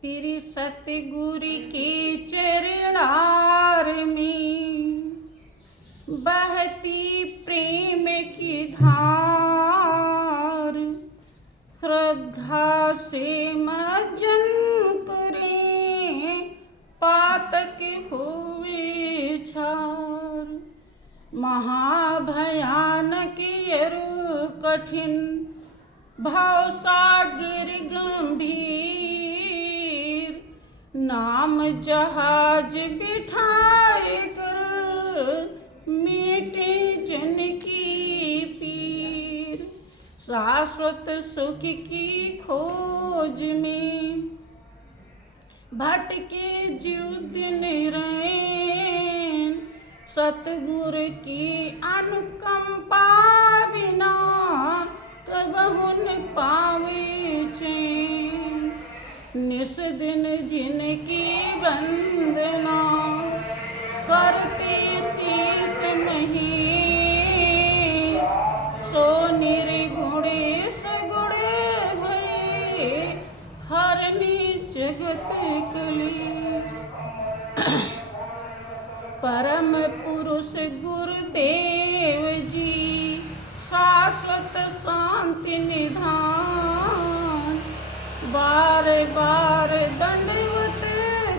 श्री सतगुरु के चरणार में बहती प्रेम की धार, श्रद्धा से मज्जन करें पातक हुए छार। महाभयानक यरु कठिन भवसागर गंभीर, नाम जहाज बिठाए कर मिटे जन की पीर। शाश्वत सुख की खोज में भटके जीव दिन रैन, सतगुरु की अनुकंपा बिना कबहु न पावे चैन। निस दिन जिनकी वंदना करते शीस महेश, सो निर्गुणे सगुणे भये हरनि जगत कलेश। परम पुरुष गुरुदेव जी शाश्वत शांति निधान, बार बार दंडवत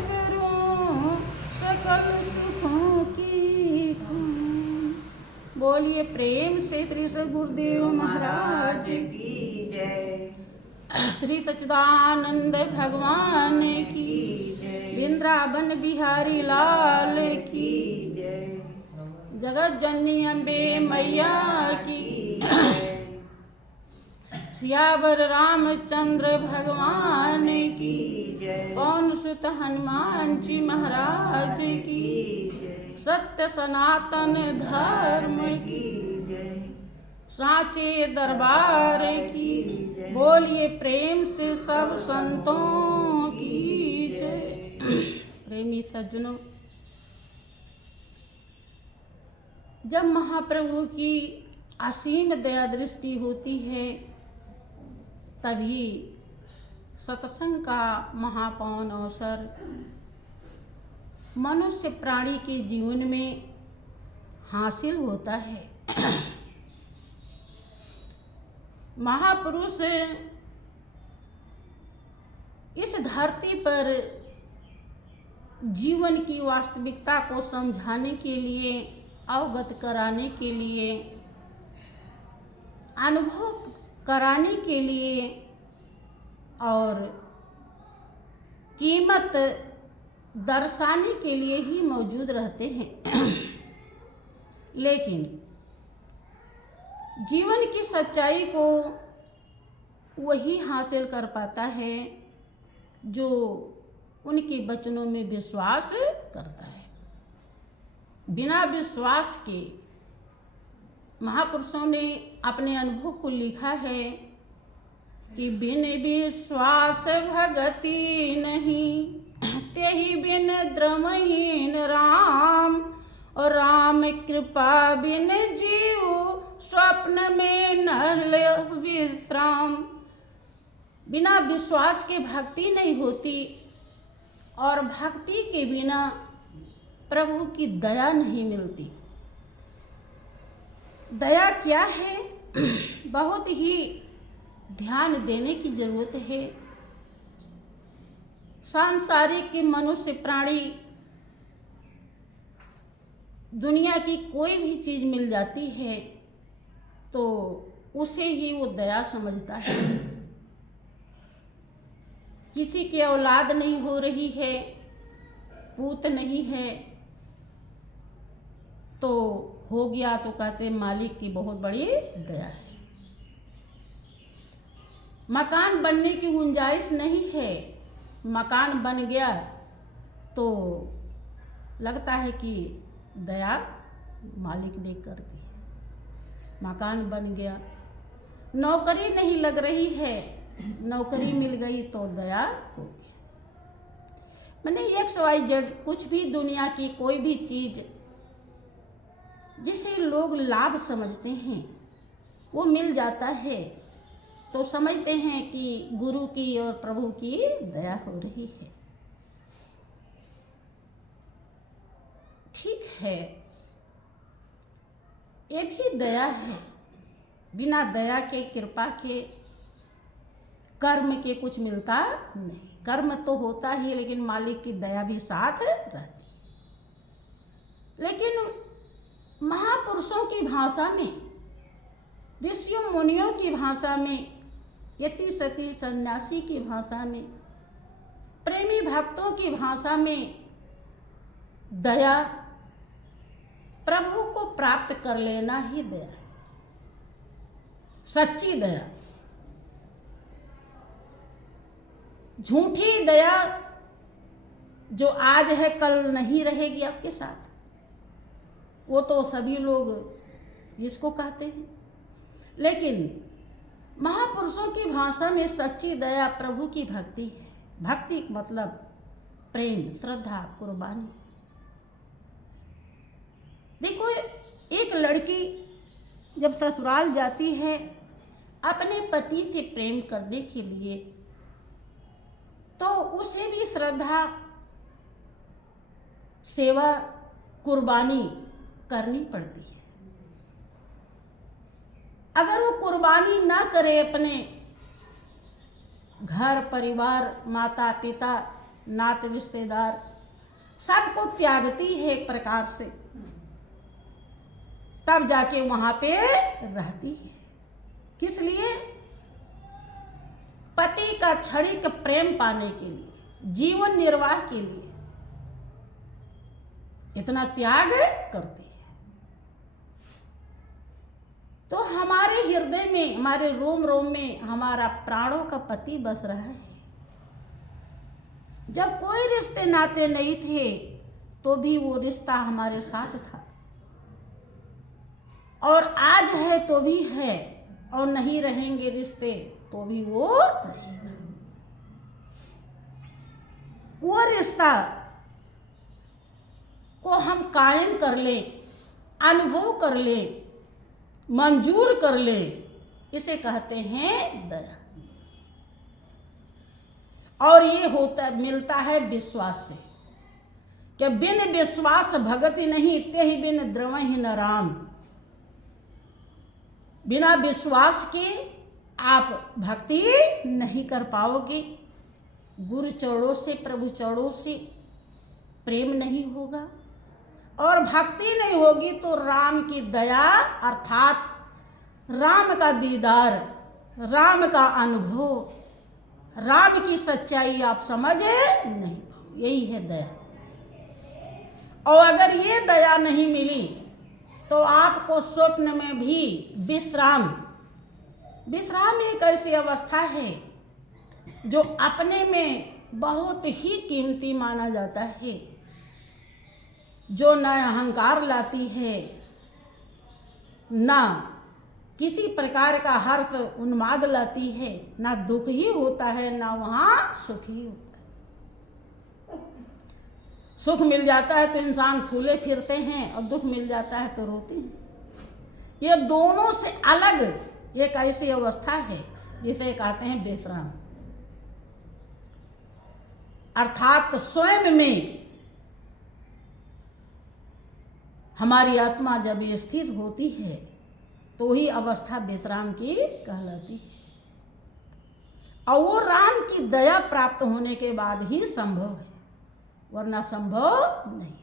करूं सकल सुखों की खान। बोलिए प्रेम से श्री सद्गुरुदेव महाराज की जय। श्री सच्चिदानंद भगवान की जय। वृंदावन बिहारी लाल की जय। जगत जननी अम्बे मैया की जय। सियावर रामचंद्र भगवान की जय। पवन सुत हनुमान जी महाराज की जय। सत्य सनातन धर्म की जय। साचे दरबार की बोलिए प्रेम से सब संतों की जय। प्रेमी सज्जनों, जब महाप्रभु की असीम दया दृष्टि होती है तभी सत्संग का महापावन अवसर मनुष्य प्राणी के जीवन में हासिल होता है। महापुरुष इस धरती पर जीवन की वास्तविकता को समझाने के लिए, अवगत कराने के लिए, अनुभव कराने के लिए और कीमत दर्शाने के लिए ही मौजूद रहते हैं। लेकिन जीवन की सच्चाई को वही हासिल कर पाता है जो उनके वचनों में विश्वास करता है। बिना विश्वास के महापुरुषों ने अपने अनुभव को लिखा है कि बिन विश्वास भगति नहीं, तेहि बिन द्रमहीन राम, और राम कृपा बिन जीव स्वप्न में न ले विश्राम। बिना विश्वास के भक्ति नहीं होती और भक्ति के बिना प्रभु की दया नहीं मिलती। दया क्या है? बहुत ही ध्यान देने की जरूरत है। सांसारिक मनुष्य प्राणी दुनिया की कोई भी चीज मिल जाती है तो उसे ही वो दया समझता है। किसी की औलाद नहीं हो रही है, पूत नहीं है, तो हो गया तो कहते मालिक की बहुत बड़ी दया है। मकान बनने की गुंजाइश नहीं है, मकान बन गया तो लगता है कि दया मालिक ने कर दी है। मकान बन गया, नौकरी नहीं लग रही है, नौकरी मिल गई तो दया हो गई। मैंने XYZ कुछ भी दुनिया की कोई भी चीज जिसे लोग लाभ समझते हैं वो मिल जाता है तो समझते हैं कि गुरु की और प्रभु की दया हो रही है। ठीक है, ये भी दया है। बिना दया के, कृपा के, कर्म के कुछ मिलता नहीं। कर्म तो होता ही, लेकिन मालिक की दया भी साथ रहती। लेकिन महापुरुषों की भाषा में, ऋषियों मुनियों की भाषा में, यति सती सन्यासी की भाषा में, प्रेमी भक्तों की भाषा में दया, प्रभु को प्राप्त कर लेना ही दया, सच्ची दया। झूठी दया जो आज है कल नहीं रहेगी आपके साथ, वो तो सभी लोग इसको कहते हैं। लेकिन महापुरुषों की भाषा में सच्ची दया प्रभु की भक्ति है। भक्ति मतलब प्रेम, श्रद्धा, कुर्बानी। देखो, एक लड़की जब ससुराल जाती है अपने पति से प्रेम करने के लिए, तो उसे भी श्रद्धा, सेवा, कुर्बानी करनी पड़ती है। अगर वो कुर्बानी ना करे, अपने घर परिवार, माता पिता, नात रिश्तेदार सबको त्यागती है एक प्रकार से, तब जाके वहां पे रहती है। किस लिए? पति का क्षणिक प्रेम पाने के लिए, जीवन निर्वाह के लिए इतना त्याग करती है। तो हमारे हृदय में, हमारे रोम रोम में हमारा प्राणों का पति बस रहा है। जब कोई रिश्ते नाते नहीं थे तो भी वो रिश्ता हमारे साथ था, और आज है तो भी है, और नहीं रहेंगे रिश्ते तो भी वो रहेगा। वो रिश्ता को हम कायम कर ले, अनुभव कर ले, मंजूर कर ले, इसे कहते हैं दया। और ये होता मिलता है विश्वास से, कि बिन विश्वास भगति नहीं, तेहि बिन द्रवहि न राम। बिना विश्वास के आप भक्ति नहीं कर पाओगे। गुरु चरणों से, प्रभु चरणों से प्रेम नहीं होगा, और भक्ति नहीं होगी तो राम की दया अर्थात राम का दीदार, राम का अनुभव, राम की सच्चाई आप समझ नहीं पाओगे। यही है दया। और अगर ये दया नहीं मिली तो आपको स्वप्न में भी विश्राम एक ऐसी अवस्था है जो अपने में बहुत ही कीमती माना जाता है, जो न अहंकार लाती है, ना किसी प्रकार का हर्ष उन्माद लाती है, ना दुख ही होता है, ना वहाँ सुख ही होता है। सुख मिल जाता है तो इंसान फूले फिरते हैं, और दुख मिल जाता है तो रोते हैं। ये दोनों से अलग एक ऐसी अवस्था है जिसे कहते हैं विश्राम, अर्थात स्वयं में हमारी आत्मा जब स्थिर होती है तो ही अवस्था विश्राम की कहलाती है। और वो राम की दया प्राप्त होने के बाद ही संभव है, वरना संभव नहीं।